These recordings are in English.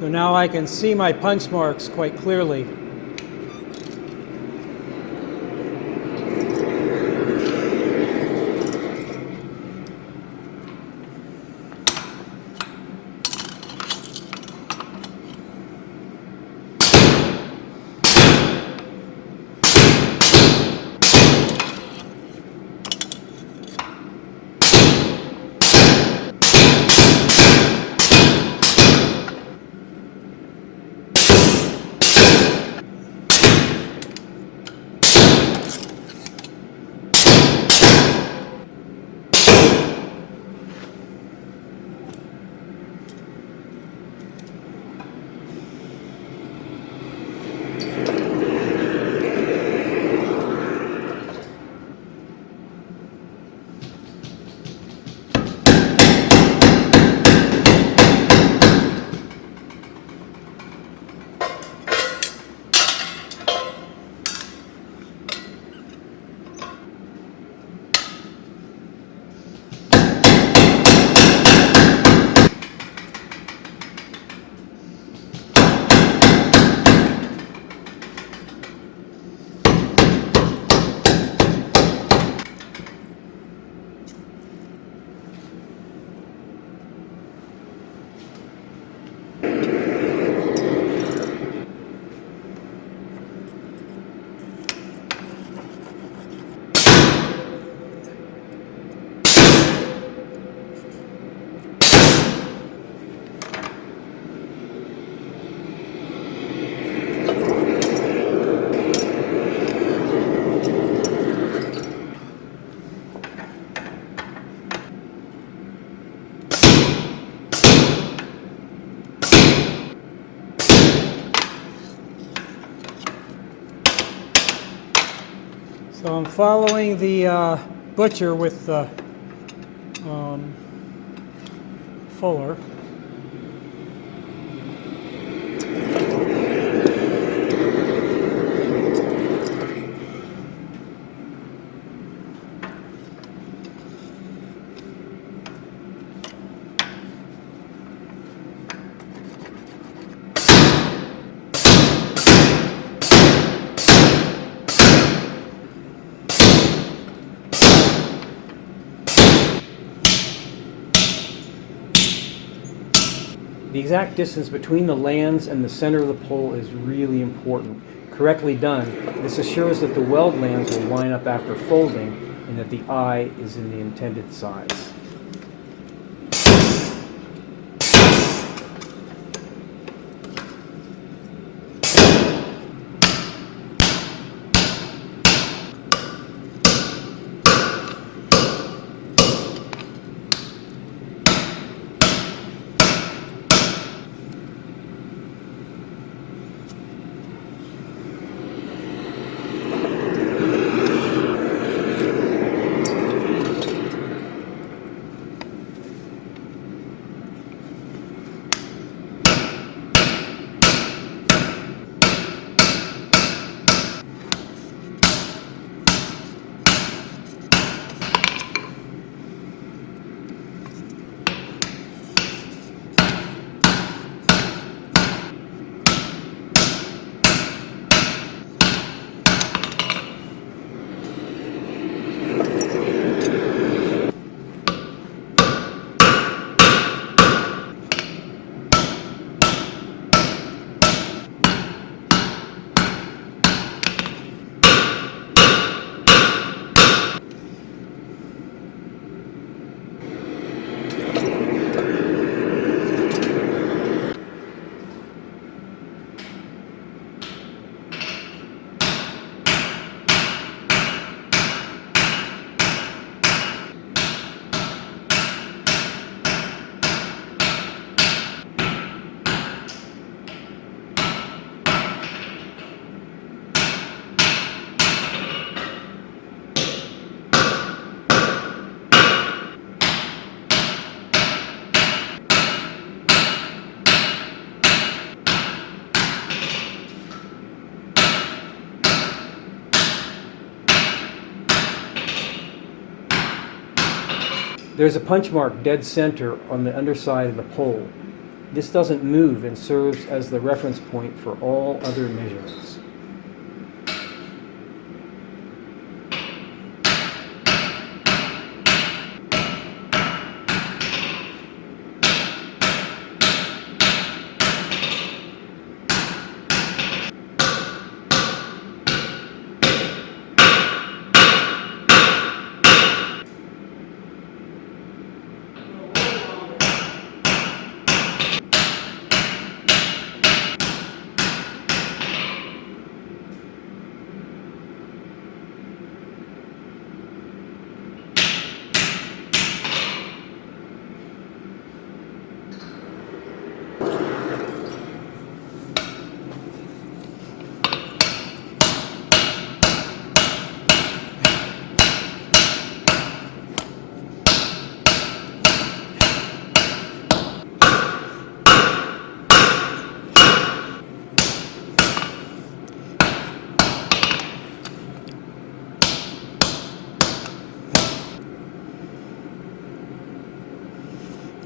So now I can see my punch marks quite clearly. So I'm following the butcher with the fuller. The exact distance between the lands and the center of the pole is really important. Correctly done, this assures that the weld lands will line up after folding and that the eye is in the intended size. There's a punch mark dead center on the underside of the pole. This doesn't move and serves as the reference point for all other measurements.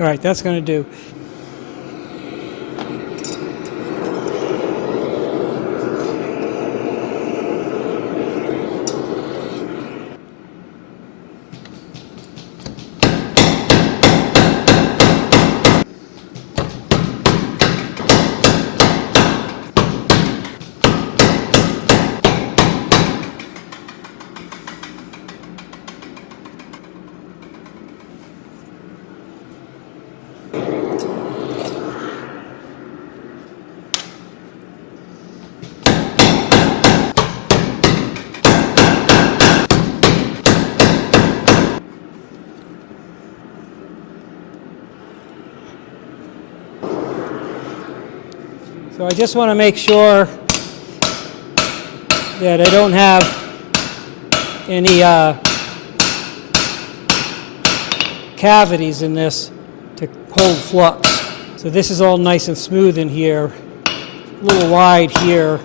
All right, that's going to do. So I just want to make sure that I don't have any cavities in this to hold flux. So this is all nice and smooth in here, a little wide here.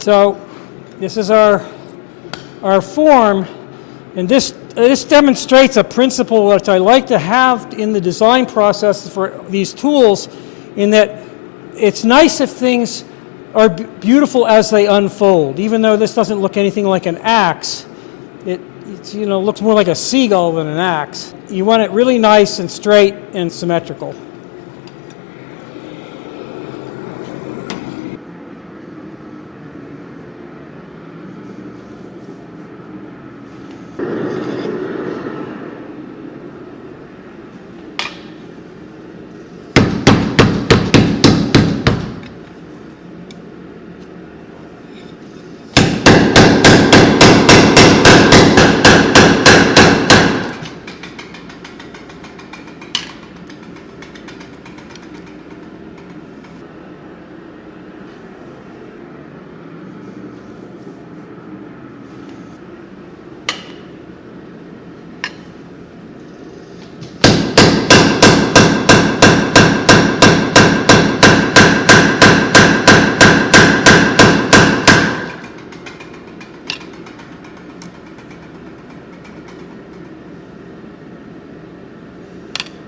So this is our form, and this demonstrates a principle which I like to have in the design process for these tools, in that it's nice if things are beautiful as they unfold. Even though this doesn't look anything like an axe, it's looks more like a seagull than an axe. You want it really nice and straight and symmetrical.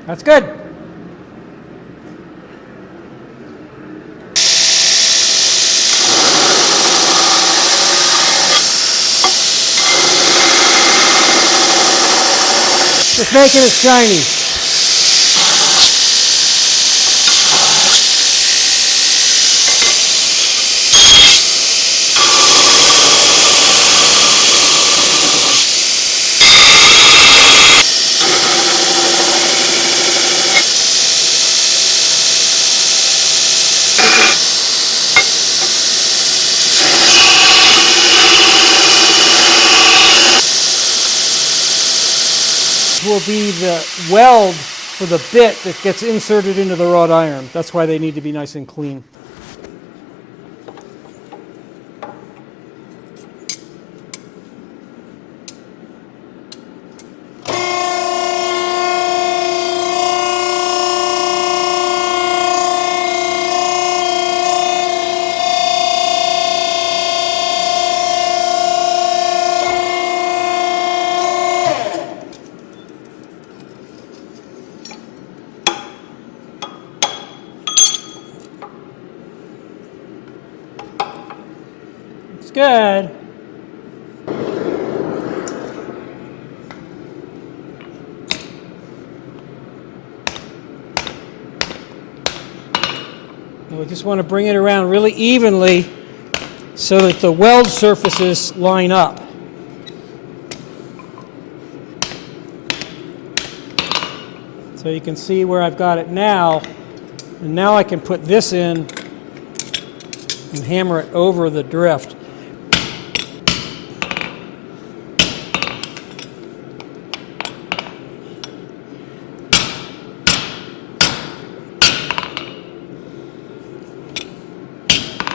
That's good. Just making it shiny. Will be the weld for the bit that gets inserted into the wrought iron. That's why they need to be nice and clean. good. And we just want to bring it around really evenly so that the weld surfaces line up. So you can see where I've got it now, and now I can put this in and hammer it over the drift.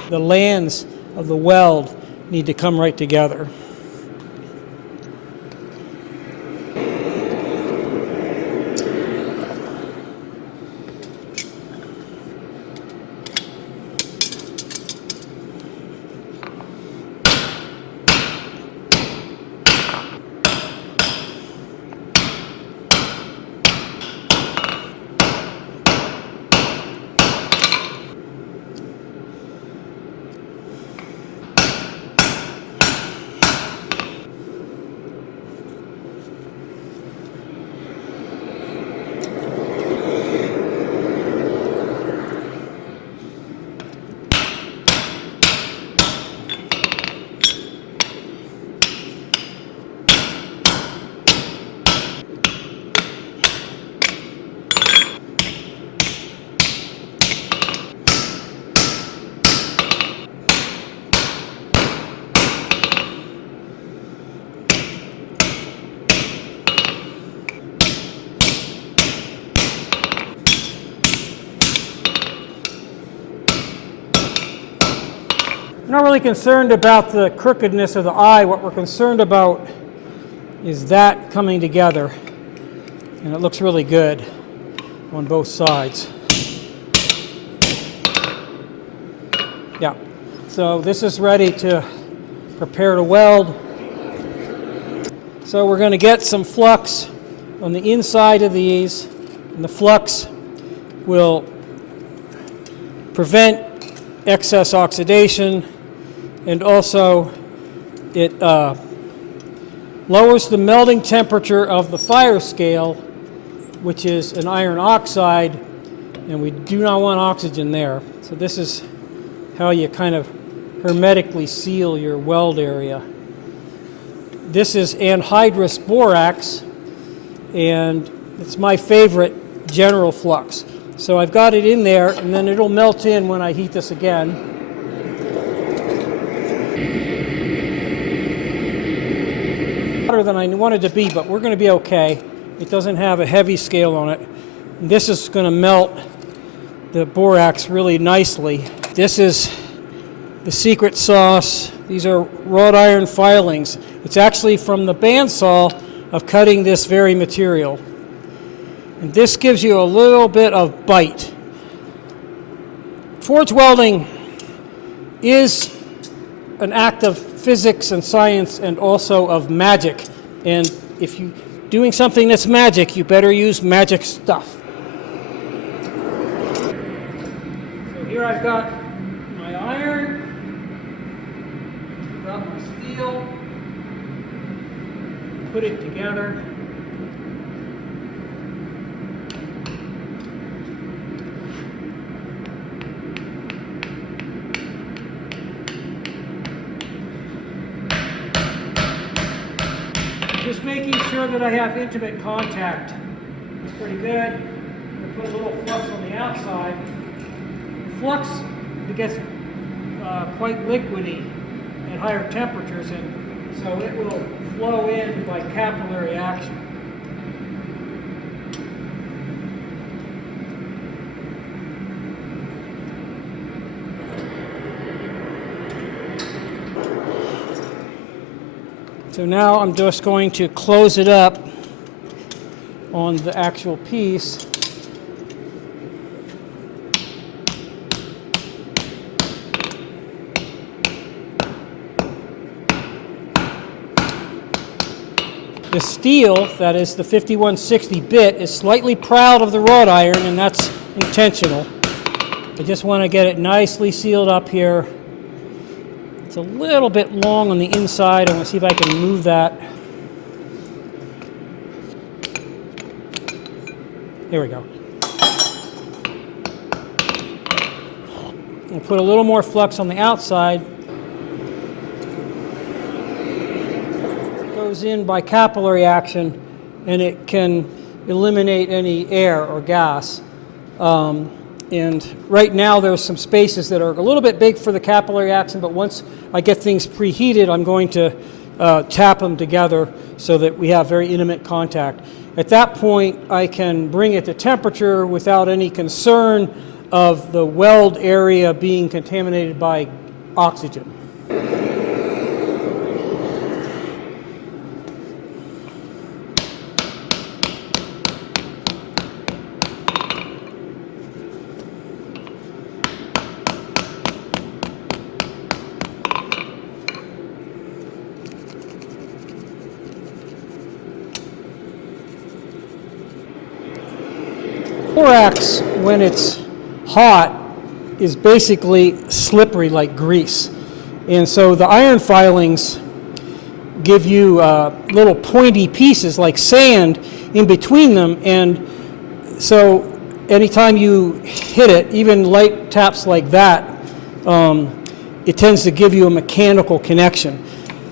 The lands of the weld need to come right together. We're not really concerned about the crookedness of the eye. What we're concerned about is that coming together. And it looks really good on both sides. Yeah. So this is ready to prepare to weld. So we're going to get some flux on the inside of these, and the flux will prevent excess oxidation, and also it lowers the melting temperature of the fire scale, which is an iron oxide, and we do not want oxygen there. So this is how you kind of hermetically seal your weld area. This is anhydrous borax, and it's my favorite general flux. So I've got it in there, and then it'll melt in when I heat this again. Hotter than I wanted to be, but we're going to be okay. It doesn't have a heavy scale on it. And this is going to melt the borax really nicely. This is the secret sauce. These are wrought iron filings. It's actually from the bandsaw of cutting this very material. And this gives you a little bit of bite. Forge welding is an act of physics and science and also of magic. And if you're doing something that's magic, you better use magic stuff. So here I've got my iron, got my steel, put it together. Just making sure that I have intimate contact. It's pretty good. I'm going to put a little flux on the outside. The flux, it gets quite liquidy at higher temperatures, and so it will flow in by capillary action. So now I'm just going to close it up on the actual piece. The steel, that is the 5160 bit, is slightly proud of the wrought iron, and that's intentional. I just want to get it nicely sealed up here It's a little bit long on the inside. I'm going to see if I can move that. There we go. We'll put a little more flux on the outside. It goes in by capillary action, and it can eliminate any air or gas. And right now there's some spaces that are a little bit big for the capillary action, but once I get things preheated, I'm going to tap them together so that we have very intimate contact. At that point, I can bring it to temperature without any concern of the weld area being contaminated by oxygen. Borax, when it's hot, is basically slippery like grease. And so the iron filings give you little pointy pieces like sand in between them. And so anytime you hit it, even light taps like that, it tends to give you a mechanical connection.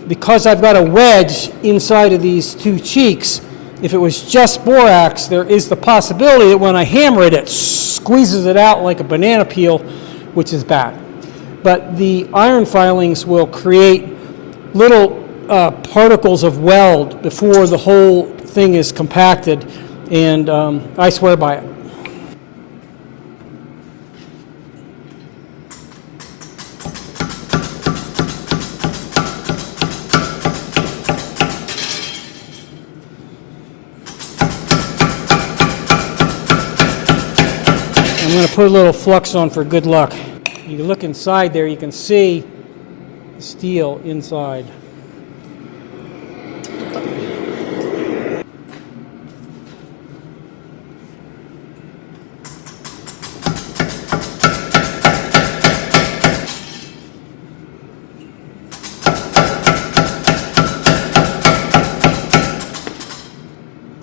Because I've got a wedge inside of these two cheeks, if it was just borax, there is the possibility that when I hammer it, it squeezes it out like a banana peel, which is bad. But the iron filings will create little particles of weld before the whole thing is compacted, and I swear by it. I'm going to put a little flux on for good luck. You can look inside there, you can see the steel inside.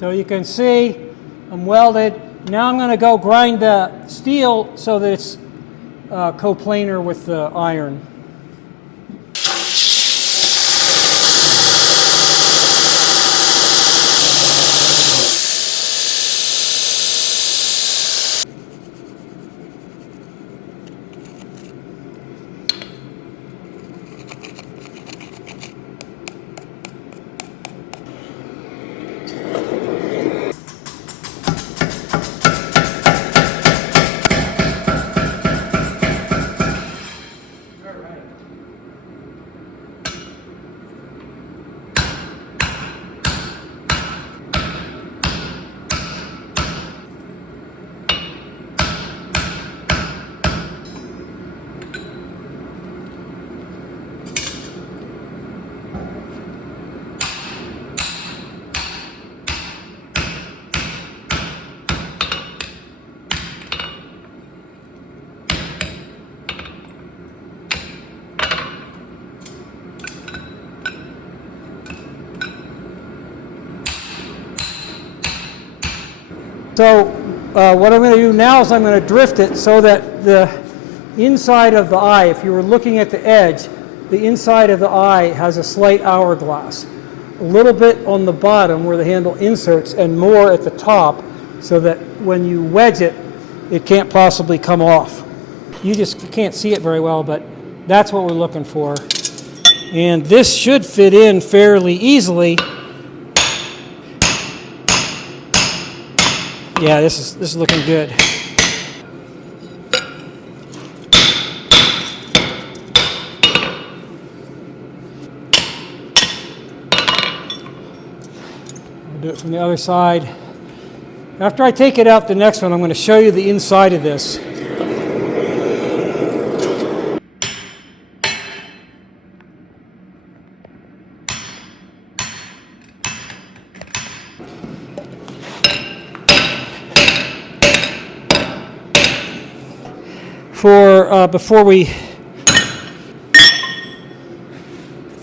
So you can see I'm welded. Now I'm going to go grind the steel so that it's coplanar with the iron. So what I'm going to do now is I'm going to drift it so that the inside of the eye, if you were looking at the edge, the inside of the eye has a slight hourglass. A little bit on the bottom where the handle inserts and more at the top so that when you wedge it, it can't possibly come off. You just can't see it very well, but that's what we're looking for. And this should fit in fairly easily. Yeah, this is looking good. I'll do it from the other side. After I take it out the next one, I'm going to show you the inside of this.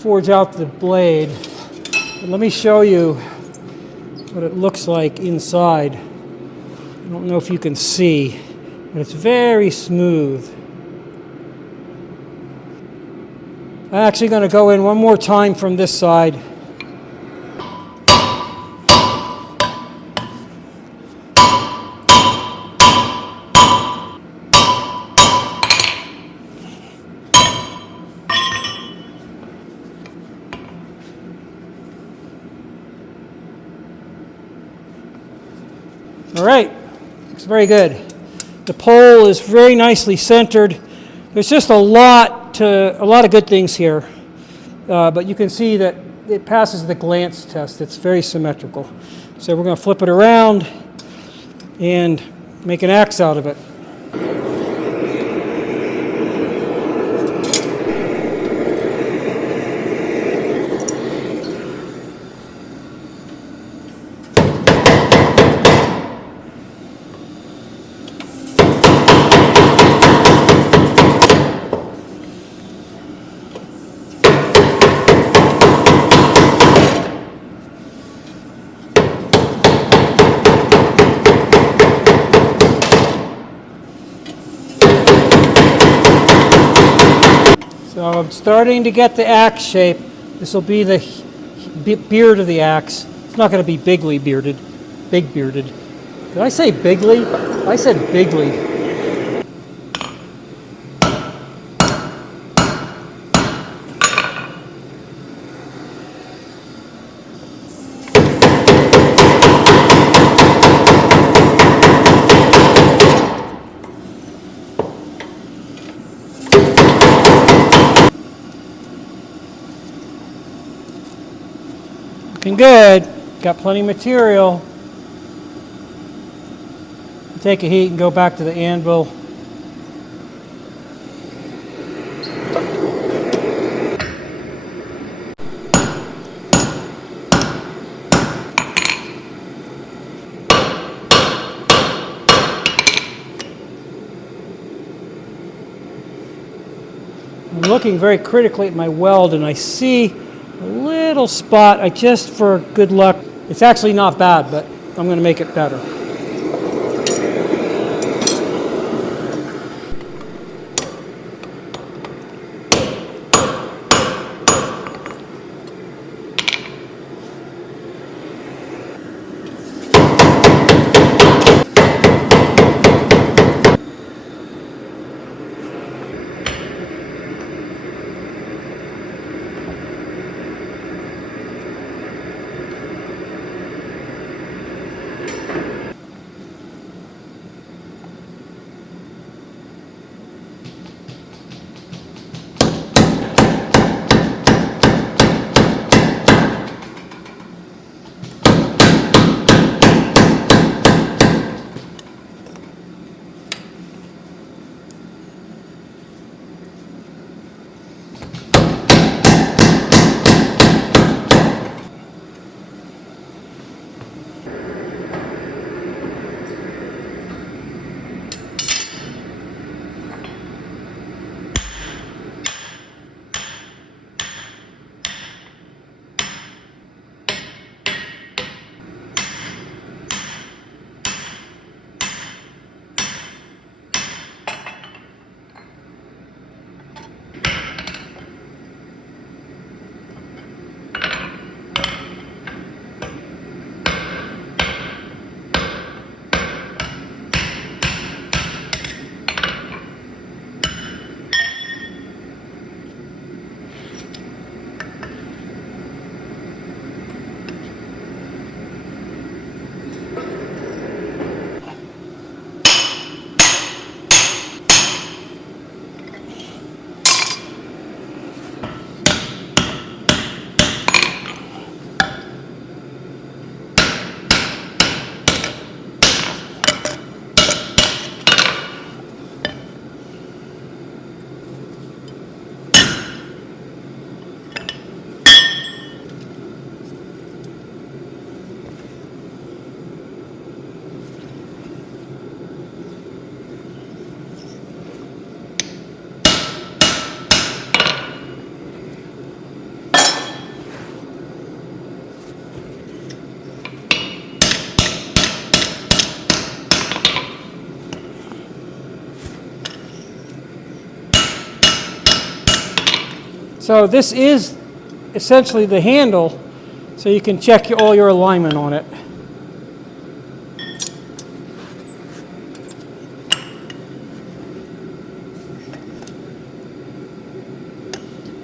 forge out the blade. But let me show you what it looks like inside. I don't know if you can see, but it's very smooth. I'm actually going to go in one more time from this side. All right, looks very good. The pole is very nicely centered. There's just a lot of good things here, but you can see that it passes the glance test. It's very symmetrical. So we're going to flip it around and make an axe out of it. So I'm starting to get the axe shape. This will be the beard of the axe. It's not going to be big bearded. Did I say bigly? I said bigly. Looking good. Got plenty of material. Take a heat and go back to the anvil. I'm looking very critically at my weld and I see a little spot. For good luck, it's actually not bad, but I'm going to make it better. So this is essentially the handle, so you can check all your alignment on it.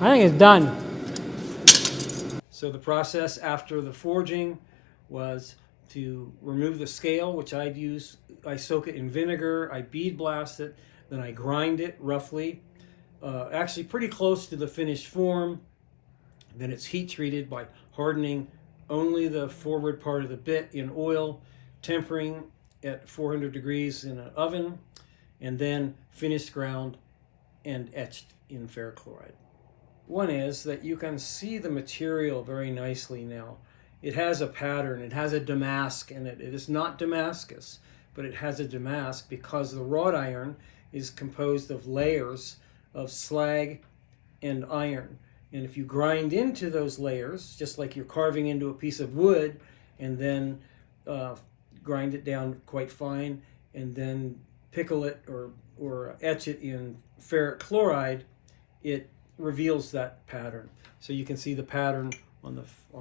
I think it's done. So the process after the forging was to remove the scale, which I'd use. I soak it in vinegar, I bead blast it, then I grind it roughly, actually pretty close to the finished form. Then it's heat treated by hardening only the forward part of the bit in oil, tempering at 400 degrees in an oven, and then finished ground and etched in ferric chloride. One is that you can see the material very nicely now. It has a pattern, it has a damask in it. It is not Damascus, but it has a damask because the wrought iron is composed of layers of slag and iron. And if you grind into those layers, just like you're carving into a piece of wood, and then grind it down quite fine, and then pickle it or etch it in ferric chloride, it reveals that pattern. So you can see the pattern on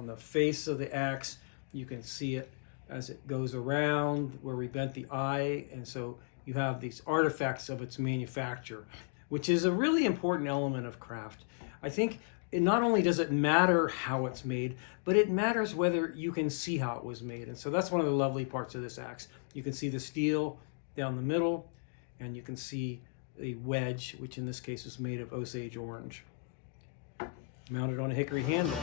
the face of the axe. You can see it as it goes around where we bent the eye, and so you have these artifacts of its manufacture, which is a really important element of craft. I think it not only does it matter how it's made, but it matters whether you can see how it was made. And so that's one of the lovely parts of this axe. You can see the steel down the middle, and you can see a wedge, which in this case is made of Osage orange, mounted on a hickory handle.